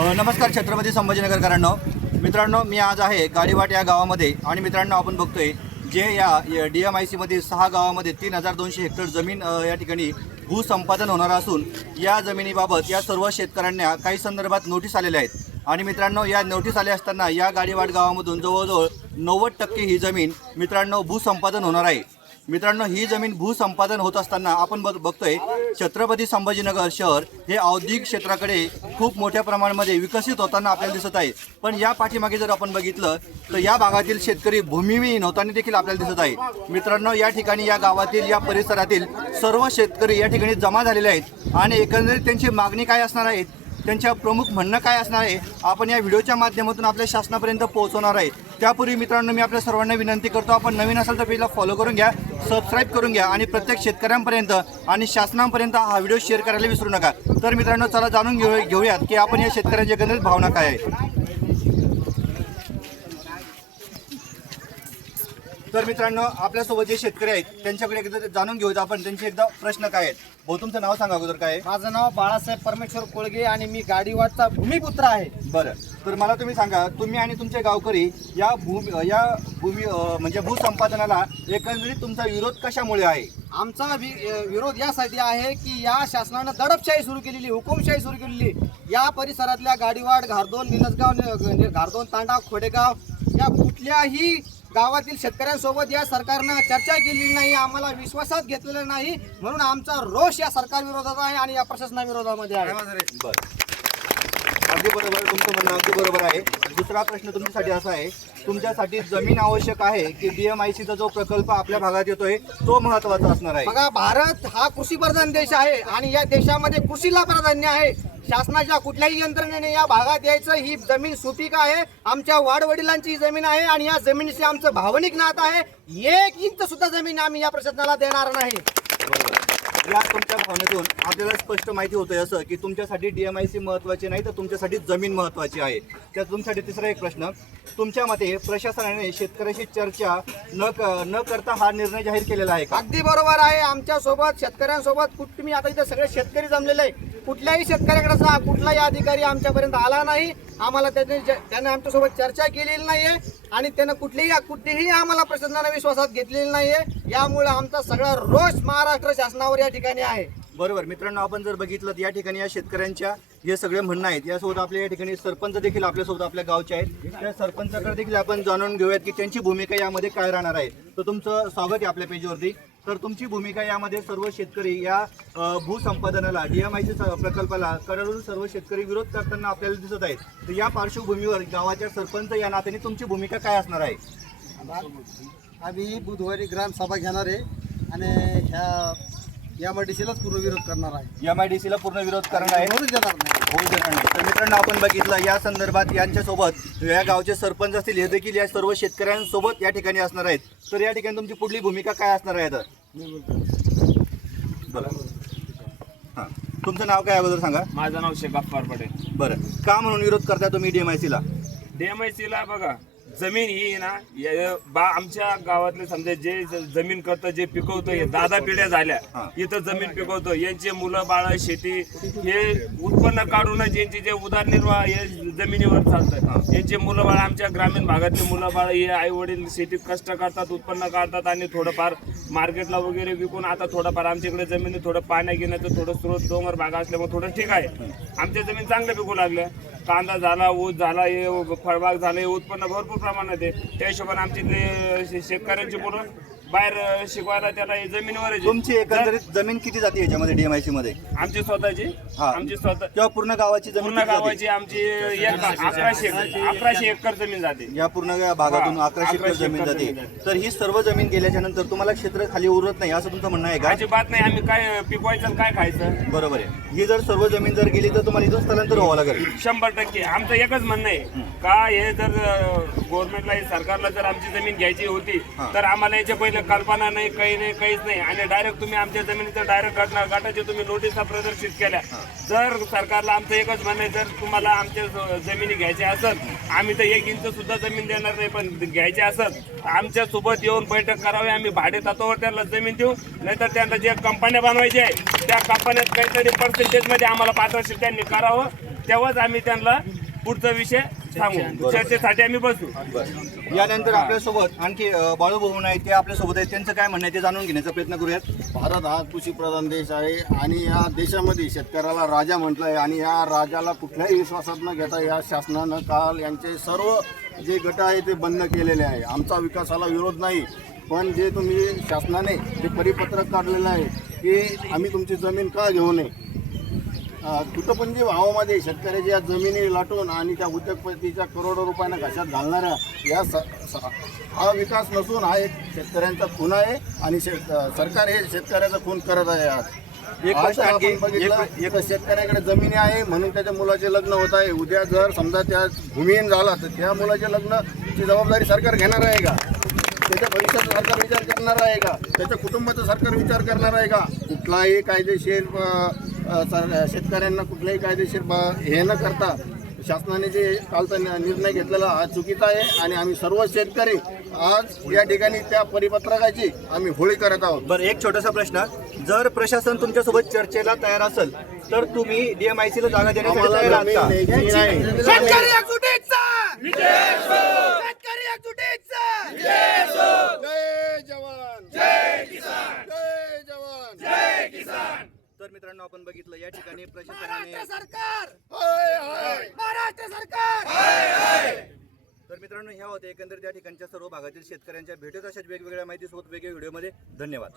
नमस्कार छत्रपती संभाजीनगरकरांनो, मित्रांनो मी आज आहे गाडीवाट या गावामध्ये आणि मित्रांनो आपण बघतोय जे या DMIC मधील 6 गावामध्ये 3200 हेक्टर जमीन या ठिकाणी भूसंपादन होणार असून या जमिनीबाबत या सर्व शेतकऱ्यांना काही संदर्भात नोटीस आलेल्या आहेत आणि मित्रांनो या नोटीस आले असताना या गाडीवाट गावामधून जवळजवळ 90% ही जमीन मित्रांनो भूसंपादन होणार आहे। मित्रांनो ही जमीन भूसंपादन होत असताना आपण बघतोय छत्रपती संभाजीनगर शहर हे औद्योगिक क्षेत्राकडे खूप मोठ्या प्रमाणामध्ये विकसित होताना आपल्याला दिसत आहे। पण या पाठीमागे जर आपण बघितलं तर या भागातील शेतकरी भूमिहीन होताना देखील आपल्याला दिसत आहे। मित्रांनो या ठिकाणी या गावातील या परिसरातील सर्व शेतकरी या ठिकाणी जमा झालेले आहेत आणि एकंदरीत त्यांची मागणी काय असणार आहे, त्यांच्या प्रमुख म्हणणं काय असणार आहे आपण या व्हिडिओच्या माध्यमातून आपल्या शासनापर्यंत पोहोचवणार आहे। त्यापूर्वी मित्रांनो मी आपल्या सर्वांना विनंती करतो, आपण नवीन असाल तर पेजला फॉलो करून घ्या, सबस्क्राईब करून घ्या आणि प्रत्येक शेतकऱ्यांपर्यंत आणि शासनापर्यंत हा व्हिडिओ शेअर करायला विसरू नका। तर मित्रांनो चला जाणून घेऊयात की आपण या शेतकऱ्यांच्या एकंदरीत भावना काय आहे। तर मित्रांनो आपल्यासोबत जे शेतकरी आहेत त्यांच्याकडे एकदा जाणून घेऊयात आपण त्यांचे एकदा प्रश्न काय आहेत। भाऊ तुमचं नाव सांगा अगोदर काय आहे? माझं नाव बाळासाहेब परमेश्वर कोळगे आणि मी गाडीवाटचा भूमिपुत्र आहे। बरं, तर मला तुम्ही सांगा तुम्ही आणि तुमचे गावकरी या भूमी म्हणजे भूसंपादनाला एकंदरीत तुमचा विरोध कशामुळे आहे? आमचा विरोध यासाठी आहे की या शासनानं दडपशाही सुरू केलेली, हुकुमशाही सुरू केलेली या परिसरातल्या गाडीवाट, घारदोन, निलजगाव, घारदोन, तांडा, खोडेगाव या कुठल्याही गावातील शेतकऱ्यांसोबत या सरकारनं चर्चा केलेली नाही, आम्हाला विश्वासात घेतलेलं नाही, म्हणून आमचा रोष या सरकार विरोधात आहे आणि या प्रशासनाविरोधामध्ये आहे। बरं, अगदी बरोबर, तुमचं म्हणणं अगदी बरोबर आहे। दुसरा प्रश्न तुमच्यासाठी असा आहे, तुमच्यासाठी जमीन आवश्यक आहे की DMICचा जो प्रकल्प आपल्या भागात येतोय तो महत्त्वाचा असणार आहे? बघा, भारत हा कृषीप्रधान देश आहे आणि या देशामध्ये कृषीला प्राधान्य आहे। शासनाच्या कुठल्याही यंत्रणेने या भागात यायचं, ही जमीन सुपीक आहे, आमच्या वाडवडिलांची जमीन आहे आणि या जमिनीशी आमचं भावनिक नातं आहे। 1 इंच सुद्धा जमीन आम्ही या प्रशासनाला देणार नाही। या तुमच्या भावनेतून आपल्याला स्पष्ट माहिती होतंय असं की तुमच्यासाठी DMIC महत्त्वाची नाही तर तुमच्यासाठी जमीन महत्त्वाची आहे। त्यात तुमच्यासाठी तिसरा एक प्रश्न, तुमच्या मते प्रशासनाने शेतकऱ्याशी चर्चा न करता हा निर्णय जाहीर केलेला आहे का? अगदी बरोबर आहे। आमच्या सोबत शेतकऱ्यांसोबत तुम्ही आता इथे सगळे शेतकरी जमलेले आहे, कुठल्याही शेतकऱ्याकडे कुठलाही अधिकारी आमच्यापर्यंत आला नाही, आम्हाला त्याने आमच्यासोबत चर्चा केलेली नाहीये आणि त्यानं कुठलीही आम्हाला प्रशासनाने विश्वासात घेतलेली नाहीये। यामुळे आमचा सगळा रोष महाराष्ट्र शासनावर या ठिकाणी आहे। बरोबर मित्रांनो, आपण जर बघितलं तर या ठिकाणी या शेतकऱ्यांच्या जे सगळे म्हणणं आहेत यासोबत आपल्या या ठिकाणी सरपंच देखील आपल्यासोबत आपल्या गावचे आहेत, त्या सरपंचाकडे देखील आपण जाणून घेऊयात की त्यांची भूमिका यामध्ये काय राहणार आहे। तर तुमचं स्वागत आहे आपल्या पेजवरती। तर तुमची भूमिका यामध्ये सर्व शेतकरी या भूसंपादनाला DMIC प्रकल्पाला कडाडून सर्व शेतकरी विरोध करताना आपल्याला दिसत आहेत। तर या पार्श्वभूमीवर गावाच्या सरपंच या नात्याने तुमची भूमिका काय असणार आहे? आम्ही बुधवारी ग्रामसभा घेणार आहे आणि ह्या MIDCलाच पूर्ण विरोध करणार आहे। MIDCला पूर्ण विरोध करणार आहे, होऊ देणार नाही। तर मित्रांनो आपण बघितलं या संदर्भात यांच्यासोबत या गावचे सरपंच असतील हे देखील या सर्व शेतकऱ्यांसोबत या ठिकाणी असणार आहेत। तर या ठिकाणी तुमची पुढली भूमिका काय असणार आहे? तर बरं, हां तुमचं नाव काय अगोदर सांगा? माझं नाव शेख गफ्फार पटेल। बरं, का म्हणून विरोध करता तुम्ही DMICला? DMICला बघा, जमीन ही ना आमच्या गावातले समजा जे जमीन करतं, जे पिकवतं, हे दादा पिढ्या झाल्या इथं जमीन पिकवतं, यांचे मुलं बाळ शेती हे उत्पन्न काढूनच यांचे जे उदरनिर्वाह हे जमिनीवर चालतं। यांचे मुलं बाळ आमच्या ग्रामीण भागातले मुलं बाळ हे आई वडील शेतीत कष्ट करतात, उत्पन्न काढतात आणि थोडंफार मार्केटला वगैरे विकून आता थोडंफार आमच्याकडे जमिनी थोडं पाण्या घेण्याचं थोडं स्रोत डोंगर भाग असल्यामुळे थोडं ठीक आहे, आमच्या जमीन चांगल्या पिकू लागल्या, कांदा झाला, ऊस झाला, हे फळबाग झालं, हे उत्पन्न भरपूर प्रमाणात आहे। त्या हिशोबाने आमची शेतकऱ्यांची मुलं बाहेर शिकवायला त्याला जमिनीवर। तुमची एकंदरीत जमीन किती जाते याच्यामध्ये DMIC मध्ये? आमची स्वतःची किंवा पूर्ण गावाची जमीन? पूर्ण गावाची आमची 1100 एकर जमीन जाते। या पूर्ण भागातून 1100 एकर जमीन जाते। तर ही सर्व जमीन गेल्याच्या नंतर तुम्हाला क्षेत्र खाली उरत नाही असं तुमचं म्हणणं आहे का? अजिबात नाही, आम्ही काय पिकवायचं काय खायचं? बरोबर आहे। ही जर सर्व जमीन जर गेली तर तुम्हाला इथून स्थलांतर व्हावं लागेल? 100%। आमचं एकच म्हणणं आहे का हे जर गव्हर्नमेंटला सरकारला जर आमची जमीन घ्यायची होती तर आम्हाला याच्या पहिले कल्पना नाही, काही नाही, काहीच नाही आणि डायरेक्ट तुम्ही आमच्या जमिनीचं डायरेक्ट गाठाचे तुम्ही नोटिसा प्रदर्शित केल्या। जर सरकारला आमचं एकच म्हणणं आहे, जर तुम्हाला आमच्या जमिनी घ्यायची असत आम्ही तर 1 इंच सुद्धा जमीन देणार नाही, पण घ्यायची असत आमच्या सोबत येऊन बैठक करावी, आम्ही भाडे तत्वावर त्यांना जमीन देऊ, नाहीतर त्यांना जे कंपन्या बनवायच्या आहे त्या कंपन्यात काहीतरी पर्सेंटेजमध्ये आम्हाला पारदर्शक त्यांनी करावं। तेव्हाच आम्ही त्यांना पुढचा विषय सांगू, चर्चेसाठी आम्ही बसू. यानंतर आपल्यासोबत आणखी बाळूभाऊ आहेत, ते आपल्यासोबत आहेत. त्यांचं काय म्हणणं आहे ते जाणून घेण्याचा प्रयत्न करूयात. भारत हा कृषीप्रधान देश आहे आणि या देशामध्ये शेतकऱ्याला राजा म्हटलं आहे आणि या राजाला कुठल्याही विश्वासात न घेता या शासनानं काल यांचे सर्व जे गट आहे ते बंद केलेले आहे. आमचा विकासाला विरोध नाही, पण जे तुम्ही शासनाने जे परिपत्रक काढलेलं आहे की आम्ही तुमची जमीन का घेऊ नये, तुटपुंजी भावामध्ये शेतकऱ्याच्या जमिनी लाटून आणि त्या उद्योगपतीच्या करोडो रुपयांना घशात घालणाऱ्या या हा विकास नसून हा एक शेतकऱ्यांचा खून आहे आणि सरकार हे शेतकऱ्याचा खून करत आहे. आज आपण बघितलं तर शेतकऱ्याकडे जमिनी आहे म्हणून त्याच्या मुलाचे लग्न होत आहे. उद्या जर समजा त्या भूमिहीन झाला तर त्या मुलाचे लग्नाची जबाबदारी सरकार घेणार आहे का? त्याच्या भविष्याचा सरकार विचार करणार आहे का? त्याच्या कुटुंबाचा सरकार विचार करणार आहे का? कुठलाही कायदेशीर शेतकऱ्यांना कुठलाही कायदेशीर हे न करता शासनाने जे कालचा निर्णय घेतलेला हा चुकीचा आहे आणि आम्ही सर्व शेतकरी आज या ठिकाणी त्या परिपत्रकाची आम्ही होळी करत आहोत. बरं, एक छोटासा प्रश्न, जर प्रशासन तुमच्यासोबत चर्चेला तयार असेल तर तुम्ही DMIC ला जागा देण्यासाठी तयार आहात का? शेतकरी एकजुटीचा शेतकरी एकजुटीचा जय जवान, जय किसान, जय जवान, जय किसान. तर मित्रांनो, आपण बघितलं या ठिकाणी प्रशासनाने महाराष्ट्र सरकार, हाय हाय, महाराष्ट्र सरकार. तर मित्रांनो, ह्या होत्या एकंदरीत या ठिकाणच्या सर्व भागातील शेतकऱ्यांच्या भेटत अशाच वेगवेगळ्या माहितीसोबत वेगवेगळ्या व्हिडिओमध्ये. धन्यवाद.